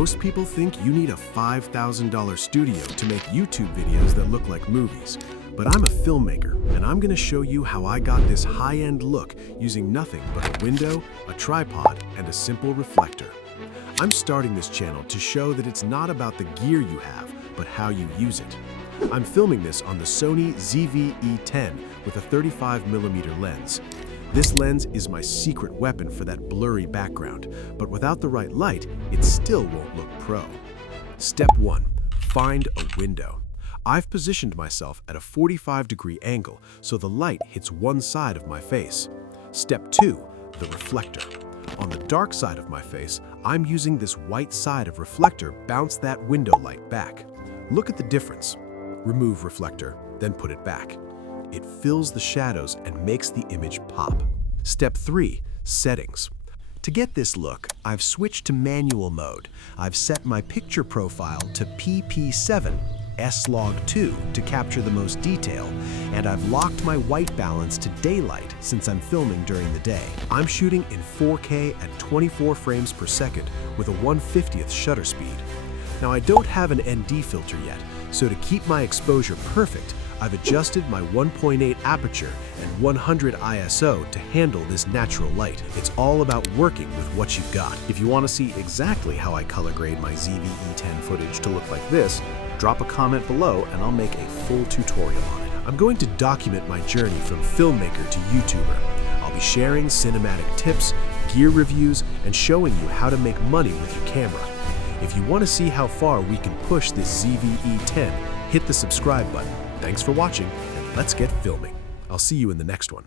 Most people think you need a $5,000 studio to make YouTube videos that look like movies. But I'm a filmmaker, and I'm going to show you how I got this high-end look using nothing but a window, a tripod, and a simple reflector. I'm starting this channel to show that it's not about the gear you have, but how you use it. I'm filming this on the Sony ZV-E10 with a 35mm lens. This lens is my secret weapon for that blurry background, but without the right light, it still won't look pro. Step 1. Find a window. I've positioned myself at a 45-degree angle so the light hits one side of my face. Step 2. The reflector. On the dark side of my face, I'm using this white side of reflector bounce that window light back. Look at the difference. Remove reflector, then put it back. It fills the shadows and makes the image pop. Step 3. Settings. To get this look, I've switched to manual mode. I've set my picture profile to PP7, S-Log2 to capture the most detail, and I've locked my white balance to daylight since I'm filming during the day. I'm shooting in 4K at 24 frames per second with a 1/50th shutter speed. Now I don't have an ND filter yet, so to keep my exposure perfect, I've adjusted my 1.8 aperture and 100 ISO to handle this natural light. It's all about working with what you've got. If you want to see exactly how I color grade my ZV-E10 footage to look like this, drop a comment below and I'll make a full tutorial on it. I'm going to document my journey from filmmaker to YouTuber. I'll be sharing cinematic tips, gear reviews, and showing you how to make money with your camera. If you want to see how far we can push this ZV-E10, hit the subscribe button. Thanks for watching, and let's get filming. I'll see you in the next one.